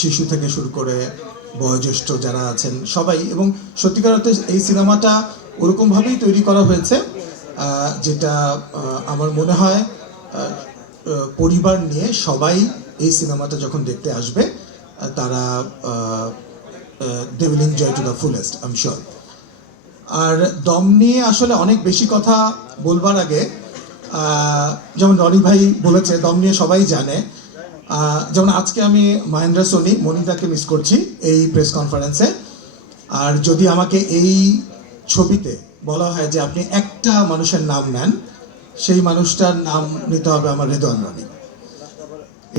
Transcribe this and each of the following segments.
শিশু থেকে শুরু করে বয়োজ্যেষ্ঠ যারা আছেন সবাই, এবং সত্যিকার অর্থে এই সিনেমাটা ওরকমভাবেই তৈরি করা হয়েছে যেটা আমার মনে হয় পরিবার নিয়ে সবাই এই সিনেমাটা যখন দেখতে আসবে তারা they will enjoy to the fullest, I am sure. আর দম নিয়ে আসলে অনেক বেশি কথা বলবার আগে যেমন রনি ভাই বলেছে দম নিয়ে সবাই জানে, যেমন আজকে আমি মহেন্দ্র সোনি মনিতাকে মিস করছি এই প্রেস কনফারেন্সে। আর যদি আমাকে এই ছবিতে বলা হয় যে আপনি একটা মানুষের নাম নেন, সেই মানুষটার নাম নিতে হবে আমার রেদওয়ান রনি।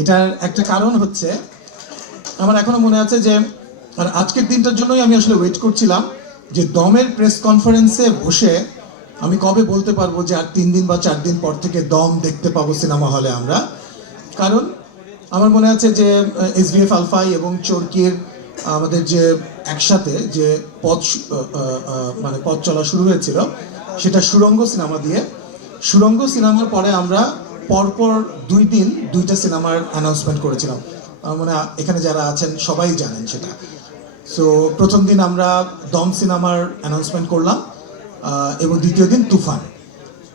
এটার একটা কারণ হচ্ছে আমার এখনো মনে আছে যে আর আজকের দিনটার জন্যই আমি আসলে ওয়েট করছিলাম যে দমের প্রেস কনফারেন্সে বসে আমি কবে বলতে পারবো যে আর 3 দিন বা 4 দিন পর থেকে দম দেখতে পাবো সিনেমা হলে আমরা। কারণ আমার মনে আছে যে SBF আলফাই এবং চরকির আমাদের যে একসাথে যে মানে পথ চলা শুরু হয়েছিল সেটা সুরঙ্গ সিনেমা দিয়ে। সুরঙ্গ সিনেমার পরে আমরা পরপর 2 দিন 2টা সিনেমার অ্যানাউন্সমেন্ট করেছিলাম, মানে এখানে যারা আছেন সবাই জানেন সেটা। সো প্রথম দিন আমরা দম সিনেমার অ্যানাউন্সমেন্ট করলাম এবং দ্বিতীয় দিন তুফান।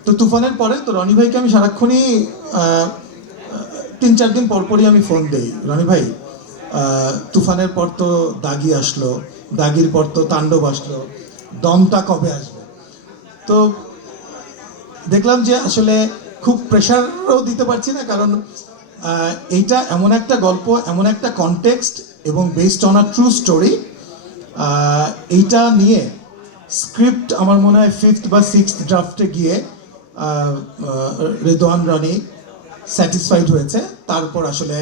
তো তুফানের পরে তো রনি ভাইকে আমি সারাক্ষণই 3-4 দিন পরপরই আমি ফোন দেই, রনি ভাই তুফানের পর তো দাগি আসলো, দাগির পর তো তাণ্ডব আসলো, দমটা কবে আসবে? তো দেখলাম যে আসলে খুব প্রেশারও দিতে পারছি না, কারণ এইটা এমন একটা গল্প, এমন একটা কনটেক্সট এবং based on a true story. এইটা নিয়ে স্ক্রিপ্ট আমার মনে হয় 5th বা 6th ড্রাফটে গিয়ে রেদওয়ান রনি স্যাটিসফাইড হয়েছে। তারপর আসলে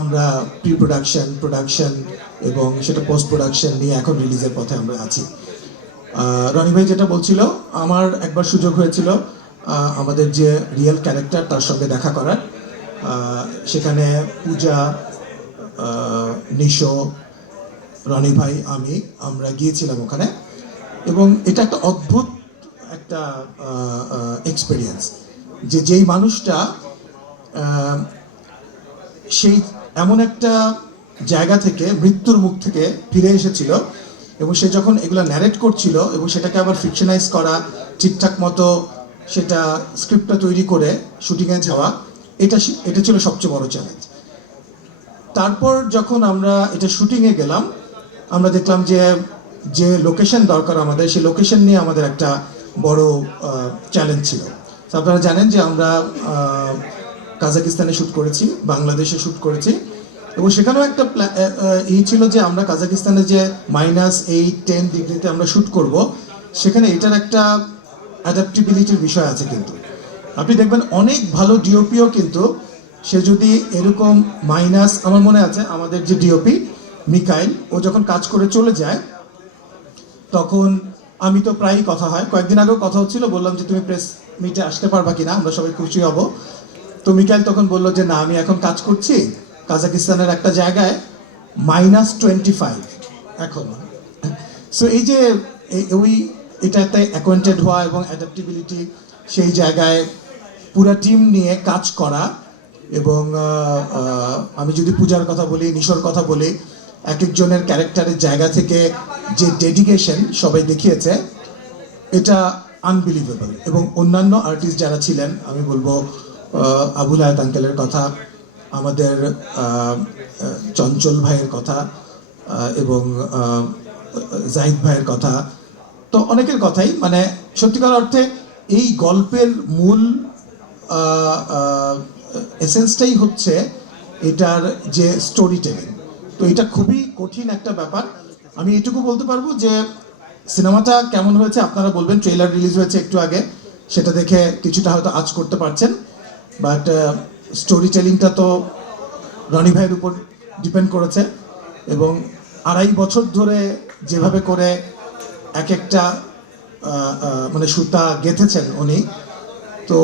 আমরা প্রি প্রোডাকশন, প্রোডাকশন এবং সেটা পোস্ট প্রোডাকশন নিয়ে এখন রিলিজের পথে আমরা আছি। রনি ভাই যেটা বলছিল, আমার একবার সুযোগ হয়েছিল আমাদের যে রিয়েল ক্যারেক্টার তার সঙ্গে দেখা করার। সেখানে পূজা, নিশো, রনি ভাই, আমরা গিয়েছিলাম ওখানে, এবং এটা একটা অদ্ভুত একটা এক্সপিরিয়েন্স যে যেই মানুষটা সেই এমন একটা জায়গা থেকে, মৃত্যুর মুখ থেকে ফিরে এসেছিল, এবং সে যখন এগুলো ন্যারেট করছিল এবং সেটাকে আবার ফিকশনাইজ করা, ঠিকঠাক মতো সেটা স্ক্রিপ্টটা তৈরি করে শুটিংয়ে যাওয়া, এটা ছিল সবচেয়ে বড় চ্যালেঞ্জ। তারপর যখন আমরা এটা শুটিংয়ে গেলাম, আমরা দেখলাম যে যে লোকেশন দরকার আমাদের, সেই লোকেশন নিয়ে আমাদের একটা বড় চ্যালেঞ্জ ছিল। আপনারা জানেন যে আমরা কাজাকিস্তানে শ্যুট করেছি, বাংলাদেশে শ্যুট করেছি, এবং সেখানেও একটা ছিল যে আমরা কাজাকিস্তানে যে -8-10 ডিগ্রিতে আমরা শ্যুট করব, সেখানে এটার একটা অ্যাডাপ্টেবিলিটির বিষয় আছে। কিন্তু আপনি দেখবেন অনেক ভালো ডিওপিও কিন্তু সে যদি এরকম আমার মনে আছে আমাদের যে ডিওপি মিকাইল, ও যখন কাজ করে চলে যায় তখন আমি তো প্রায়ই কথা হয়, কয়েকদিন আগেও কথা হচ্ছিল, বললাম যে তুমি প্রেস মিটে আসতে পারবা কিনা, আমরা সবাই খুশি হব। তো মিকাইল তখন বললো যে না, আমি এখন কাজ করছি কাজাকিস্তানের একটা জায়গায় -25 এখন। সো এই যে এটাতে অ্যাকোয়েন্টেড হওয়া এবং অ্যাডাপ্টেবিলিটি, সেই জায়গায় পুরো টিম নিয়ে কাজ করা, এবং আমি যদি পূজার কথা বলি, নিশোর কথা বলি, এক একজনের ক্যারেক্টারের জায়গা থেকে যে ডেডিকেশন সবাই দেখিয়েছে, এটা আনবিলিভেবল। এবং অন্যান্য আর্টিস্ট যারা ছিলেন, আমি বলবো আবুল হায়াত আঙ্কেলের কথা, আমাদের চঞ্চল ভাইয়ের কথা, এবং জাহিদ ভাইয়ের কথা, তো অনেকের কথাই, মানে সত্যিকার অর্থে এই গল্পের মূল এসেন্সটাই হচ্ছে এটার যে স্টোরি টেলিং। তো এটা খুবই কঠিন একটা ব্যাপার। আমি এটুকু বলতে পারবো যে সিনেমাটা কেমন হয়েছে আপনারা বলবেন, ট্রেলার রিলিজ হয়েছে একটু আগে, সেটা দেখে কিছুটা হয়তো আজ করতে পারছেন, বাট স্টোরি টেলিংটা তো রনি ভাইয়ের উপর ডিপেন্ড করেছে, এবং 2.5 বছর ধরে যেভাবে করে এক একটা মানে সুতা গেঁথেছেন উনি, তো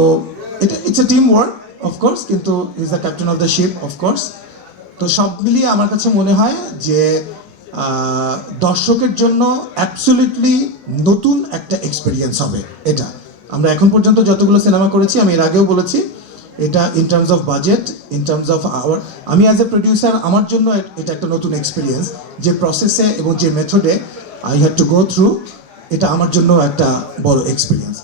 it's a team work of course, কিন্তু is the captain of the ship of course. তো সব মিলিয়ে আমার কাছে মনে হয় যে দর্শকের জন্য অ্যাবসলিউটলি নতুন একটা এক্সপিরিয়েন্স হবে এটা। আমরা এখন পর্যন্ত যতগুলো সিনেমা করেছি, আমি এর আগেও বলেছি, এটা in terms of budget, in terms of our, আমি অ্যাজ এ প্রডিউসার আমার জন্য এটা একটা নতুন এক্সপিরিয়েন্স, যে প্রসেসে এবং যে মেথডে I had to go through, এটা আমার জন্য একটা বড় এক্সপিরিয়েন্স।